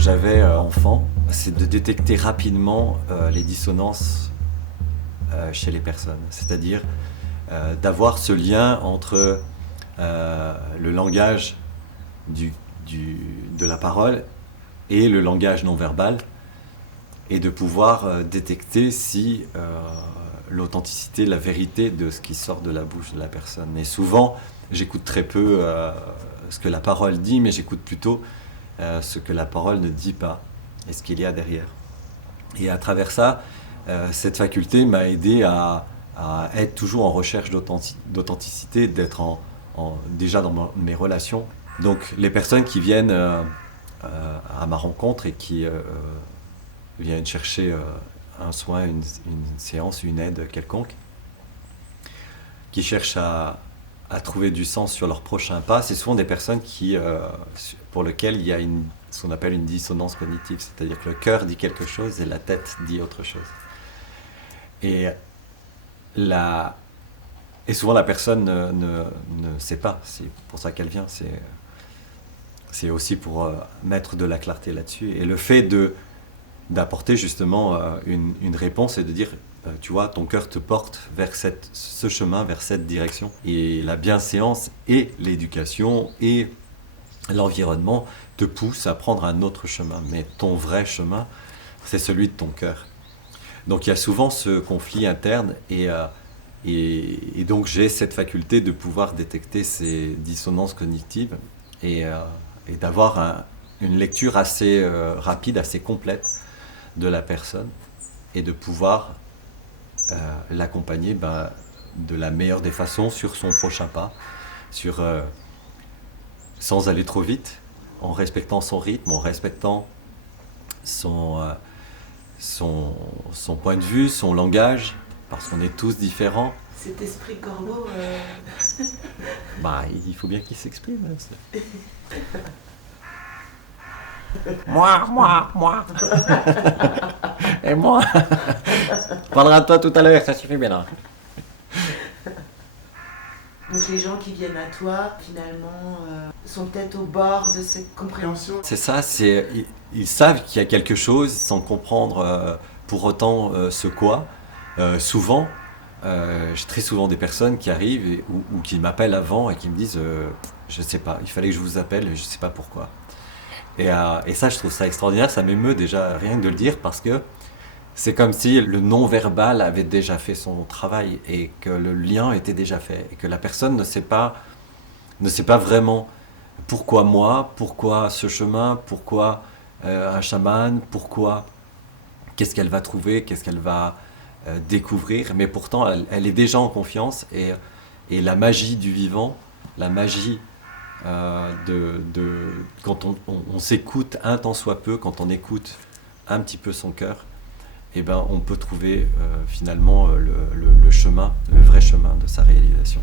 j'avais enfant, c'est de détecter rapidement les dissonances chez les personnes. C'est-à-dire d'avoir ce lien entre le langage de la parole et le langage non verbal, et de pouvoir détecter si l'authenticité, la vérité de ce qui sort de la bouche de la personne. Et souvent, j'écoute très peu ce que la parole dit, mais j'écoute plutôt ce que la parole ne dit pas et ce qu'il y a derrière. Et à travers ça, cette faculté m'a aidé à être toujours en recherche d'authenticité, d'être déjà dans mes relations. Donc les personnes qui viennent à ma rencontre et qui viennent chercher un soin, une séance, une aide quelconque, qui cherchent à trouver du sens sur leur prochain pas, c'est souvent des personnes pour lesquelles il y a ce qu'on appelle une dissonance cognitive, c'est-à-dire que le cœur dit quelque chose et la tête dit autre chose. Et souvent la personne ne sait pas, c'est pour ça qu'elle vient, c'est aussi pour mettre de la clarté là-dessus. Et le fait d'apporter justement une réponse et de dire, tu vois, ton cœur te porte vers ce chemin, vers cette direction. Et la bienséance et l'éducation et l'environnement te poussent à prendre un autre chemin. Mais ton vrai chemin, c'est celui de ton cœur. Donc il y a souvent ce conflit interne et donc j'ai cette faculté de pouvoir détecter ces dissonances cognitives et d'avoir une lecture assez rapide, assez complète de la personne et de pouvoir l'accompagner de la meilleure des façons sur son prochain pas, sans aller trop vite, en respectant son rythme, en respectant son point de vue, son langage, parce qu'on est tous différents. Cet esprit corbeau... il faut bien qu'il s'exprime. Hein, moi. Et moi. On parlera de toi tout à l'heure, ça suffit bien là. Donc les gens qui viennent à toi, finalement, sont peut-être au bord de cette compréhension. C'est ça, ils savent qu'il y a quelque chose sans comprendre pour autant ce quoi. Souvent, j'ai très souvent des personnes qui arrivent ou qui m'appellent avant et qui me disent je sais pas, il fallait que je vous appelle et je sais pas pourquoi. Et ça, je trouve ça extraordinaire, ça m'émeut déjà rien que de le dire parce que c'est comme si le non-verbal avait déjà fait son travail et que le lien était déjà fait et que la personne ne sait pas vraiment pourquoi moi, pourquoi ce chemin, pourquoi un chaman, qu'est-ce qu'elle va trouver, qu'est-ce qu'elle va découvrir, mais pourtant elle est déjà en confiance et la magie du vivant, la magie quand on s'écoute un tant soit peu, quand on écoute un petit peu son cœur, on peut trouver finalement le chemin, le vrai chemin de sa réalisation.